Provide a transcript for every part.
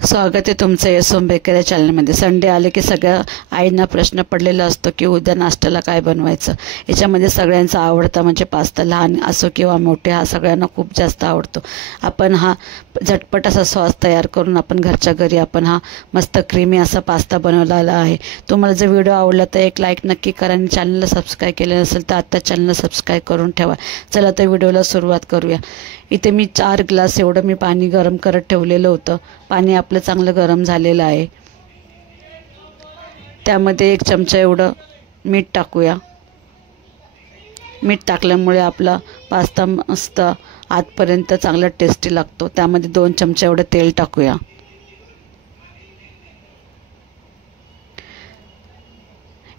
स्वागत आहे तुमचं यशोम बेकर या चॅनलमध्ये। संडे आले की सगळ्या आईंना प्रश्न पडलेला असतो की उद्या नाश्त्याला काय बनवायचं। याच्यामध्ये सगळ्यांचा आवडता म्हणजे पास्ता, लहान असो किंवा मोठे, हा सगळ्यांना खूप जास्त आवडतो। आपण हा झटपट असा सॉस तयार करून आपण घरच्या घरी आपण हा मस्त क्रीमी असा पास्ता बनवलेला आहे। तुम्हाला जर व्हिडिओ आवडला तर एक लाईक नक्की करा आणि चॅनलला सबस्क्राईब केलं नसेल तर आत्ता चॅनलला सबस्क्राईब करून ठेवा। चला तर व्हिडिओला सुरुवात करूया। इथे मी 4 ग्लास एवढं मी पाणी गरम करत ठेवलेलं होतं। पाणी आपलं चांगलं गरम झालेलं आहे। त्यामध्ये 1 चमचा एवढं मीठ टाकूया। मीठ टाकल्यामुळे आपला पास्ता मस्त आतपर्यंत चांगला टेस्टी लागतो। त्यामध्ये 2 चमचे एवढं तेल टाकूया।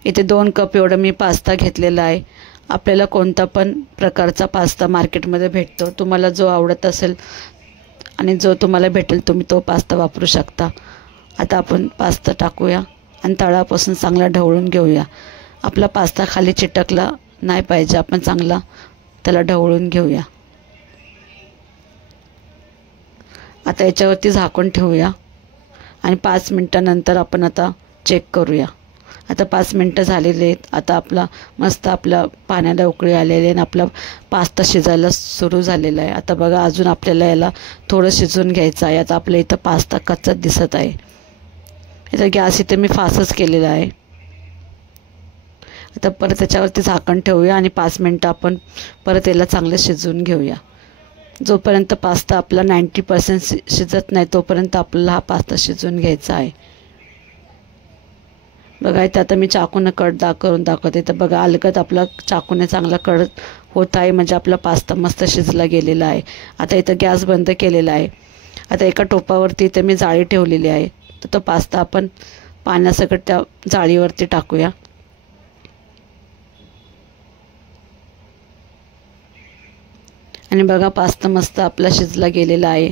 इथे 2 कप एवढं मी पास्ता घेतलेला आहे। आपल्याला कोणता पण प्रकारचा पास्ता मार्केटमध्ये भेटतो, तुम्हाला जो आवडत असेल आणि जो तुम्हाला भेटेल तुम्ही तो पास्ता वापरू शकता। आता आपण पास्ता टाकूया आणि तळापासून चांगला ढवळून घेऊया। आपला पास्ता खाली चिटकला नाही पाहिजे, आपण चांगला त्याला ढवळून घेऊया। आता याच्यावरती झाकून ठेवूया आणि 5 मिनिटानंतर आपण आता चेक करूया। आता 5 मिनिटं झालेले आहेत। आता आपला पाण्याला उकळी आलेली आहे आणि आपला पास्ता शिजायला सुरू झालेला आहे। आता बघा, अजून आपल्याला याला थोडं शिजवून घ्यायचं आहे। आता आपल्या इथं पास्ता कच्चाच दिसत आहे। याचा गॅस इथे मी फास्टच केलेला आहे। आता परत त्याच्यावरती झाकण ठेवूया आणि 5 मिनिटं आपण परत याला चांगलं शिजवून घेऊया। जोपर्यंत पास्ता आपला 90% शिजत नाही तोपर्यंत आपल्याला हा पास्ता शिजवून घ्यायचा आहे। बघा, इथे आता मी चाकूने कट करून दाखवते। तर बघा, अलगद आपला चाकूने चांगला कट होत आहे, म्हणजे आपला पास्ता मस्त शिजला गेलेला आहे। आता इथं गॅस बंद केलेला आहे। आता एका टोपावरती इथे मी जाळी ठेवलेली आहे, तर तो पास्ता आपण पाण्यासकट त्या जाळीवरती टाकूया। आणि बघा, पास्ता मस्त आपला शिजला गेलेला आहे।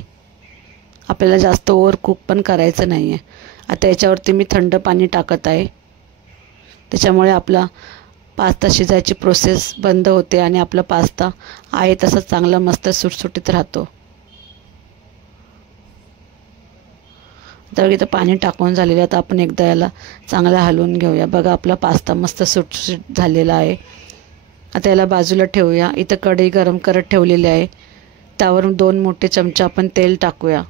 आपल्याला जास्त ओव्हर कुक पण करायचं नाही आहे। आता याच्यावरती मी थंड पाणी टाकत आहे, त्याच्यामुळे आपला पास्ता शिजायची प्रोसेस बंद होते आणि आपला पास्ता आहे तसा चांगला मस्त सुटसुटीत राहतो। तर इथं पाणी टाकून झालेलं आहे। आता आपण एकदा याला चांगला हलवून घेऊया। बघा, आपला पास्ता मस्त सुटसुटीत झालेला आहे। आता याला बाजूला ठेवूया। इथं कढई गरम करत ठेवलेली आहे, त्यावरून 2 मोठे चमचे आपण तेल टाकूया।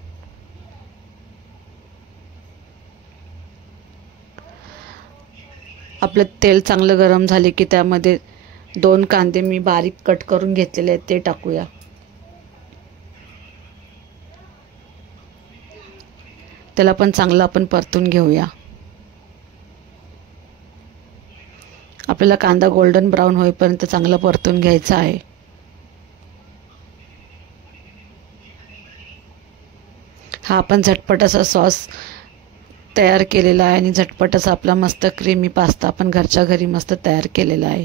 आपलं तेल चांगलं गरम झाले की त्यामध्ये 2 कांदे मी बारीक कट करून घेतलेले आहेत ते टाकूया। त्याला पण चांगलं आपण परतून घेऊया। आपल्याला कांदा गोल्डन ब्राऊन होईपर्यंत चांगला परतून घ्यायचा आहे। हा आपण झटपट असा सॉस तयार केलेला आहे आणि झटपट असा आपला मस्त क्रीमी पास्ता आपण घरच्या घरी मस्त तयार केलेला आहे।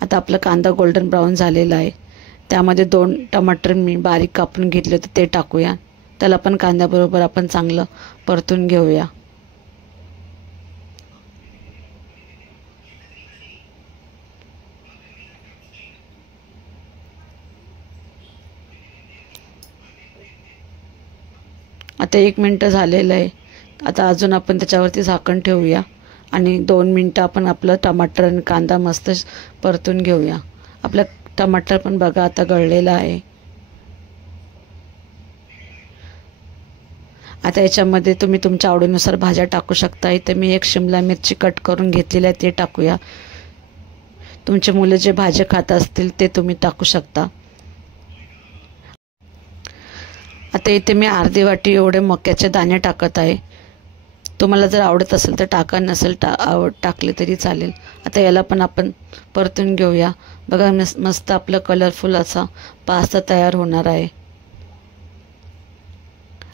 आता आपला कांदा गोल्डन ब्राऊन झालेला आहे, त्यामध्ये 2 टमाटर मी बारीक कापून घेतले होते ते टाकूया। त्याला पण कांद्याबरोबर आपण चांगलं परतून घेऊया। आता 1 मिनिट झालेलं आहे। आता अजून आपण त्याच्यावरती झाकण ठेवूया आणि 2 मिनिटं आपण आपलं टमाटर आणि कांदा मस्त परतून घेऊया। आपलं टमाटर पण बघा आता गळलेलं आहे। आता याच्यामध्ये तुम्ही तुमच्या आवडीनुसार भाज्या टाकू शकता। इथे मी 1 शिमला मिरची कट करून घेतलेली आहे ते टाकूया। तुमचे मुलं जे भाज्या खात असतील ते तुम्ही टाकू शकता। आता इथे मी अर्धी वाटी एवढे मक्याचे दाणे टाकत आहे। तुम्हाला जर आवडत असेल तर टाका, नसेल टाकले तरी चालेल। आता याला पण आपण परतून घेऊया। बघा, मस्त आपलं कलरफुल असा पास्ता तयार होणार आहे।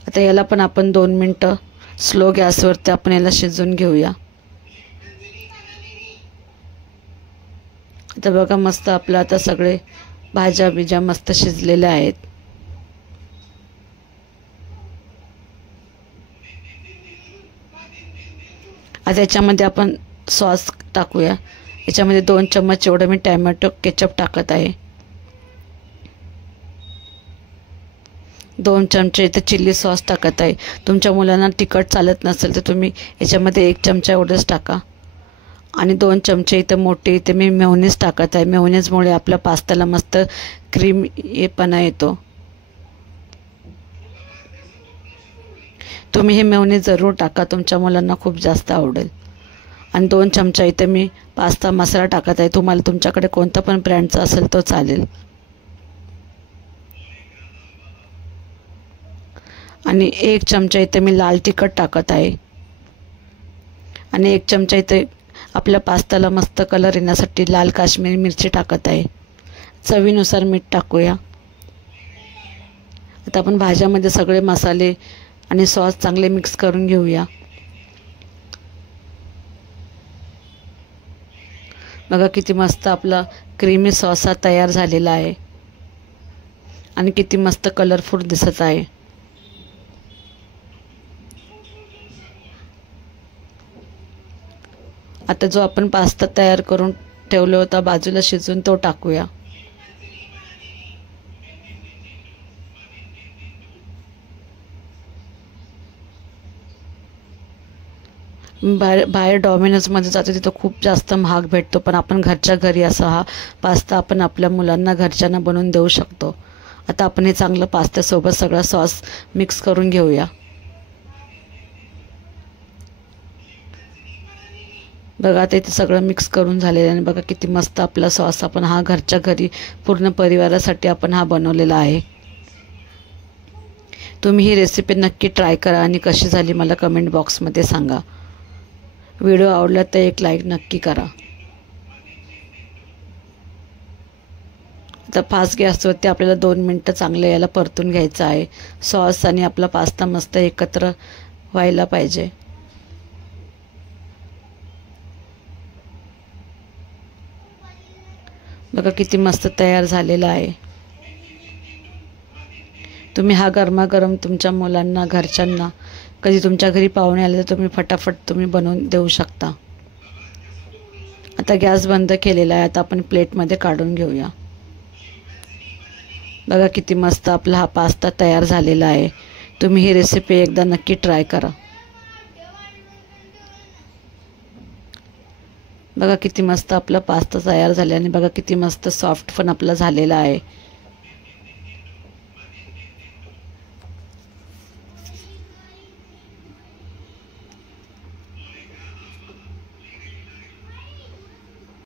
आता याला पण आपण 2 मिनिटं स्लो गॅसवरती आपण याला शिजवून घेऊया। आता बघा, मस्त आपलं आता सगळे भाज्या बिज्या मस्त शिजलेल्या आहेत। आता याच्यामध्ये आपण सॉस टाकूया। याच्यामध्ये 2 चम्मच एवढं मी टॅमॅटो केचप टाकत आहे। 2 चमचे इथे चिल्ली सॉस टाकत आहे. तुमच्या मुलांना तिखट चालत नसेल तर तुम्ही याच्यामध्ये 1 चमचा एवढंच टाका. आणि 2 चमचे इथं मोठे इथे मी मेयोनीज टाकत आहे. मेयोनीजमुळे आपल्या पास्त्याला मस्त क्रीमीपणा येतो. तुम्ही हे मेयोनीज जरूर टाका, तुमच्या मुलांना खूप जास्त आवडेल. आणि 2 चमचा इथे मी पास्ता मसाला टाकत आहे. तुम्हाला तुमच्याकडे कोणता पण ब्रँडचा असेल तो चालेल. आणि 1 चमचा इथे मी लाल तिखट टाकत आहे. आणि 1 चमचा इथे आपल्या पास्त्याला मस्त कलर येण्यासाठी लाल काश्मीरी मिरची टाकत आहे. चवीनुसार मीठ टाकूया. आता आपण भाज्यामध्ये सगळे मसाले आणि सॉस चांगले मिक्स करून घेऊया. बघा किती मस्त आपला क्रीमी सॉस हा तयार झालेला आहे आणि किती मस्त कलरफुल दिसत आहे. आता जो आपण पास्ता तयार करून ठेवला होता बाजूला शिजवून तो टाकूया. बाहेर डॉमिनोजमध्ये जातो तिथं खूप जास्त महाग भेटतो, पण आपण घरच्या घरी असा हा पास्ता आपण आपल्या मुलांना घरच्यांना बनवून देऊ शकतो. आता आपण हे चांगलं पास्त्यासोबत सगळा सॉस मिक्स करून घेऊया. बघा आता इथे सगळं मिक्स करून झालेलं आहे. बघा किती मस्त आपला सॉस आपण हा घरच्या घरी पूर्ण परिवारासाठी आपण हा बनवलेला आहे. तुम्ही ही रेसिपी नक्की ट्राय करा आणि कशी झाली मला कमेंट बॉक्समध्ये सांगा. व्हिडिओ आवडला तर एक लाईक नक्की करा. आता फास्ट गॅसवरती आपल्याला 2 मिनटं चांगलं याला परतून घ्यायचं आहे. सॉस आणि आपला पास्ता मस्त एकत्र व्हायला पाहिजे. बघा किती मस्त तयार झालेला आहे. तुम्ही हा गरमागरम तुमच्या मुलांना घरच्यांना कधी तुमच्या घरी पाहुणे आले तर तुम्ही फटाफट तुम्ही बनवून देऊ शकता. आता गॅस बंद केलेला आहे. आता आपण प्लेटमध्ये काढून घेऊया. बघा किती मस्त आपला हा पास्ता तयार झालेला आहे. तुम्ही ही रेसिपी एकदा नक्की ट्राय करा. बघा किती मस्त आपला पास्ता तयार झाला आणि बघा किती मस्त सॉफ्ट पण आपला झालेला आहे.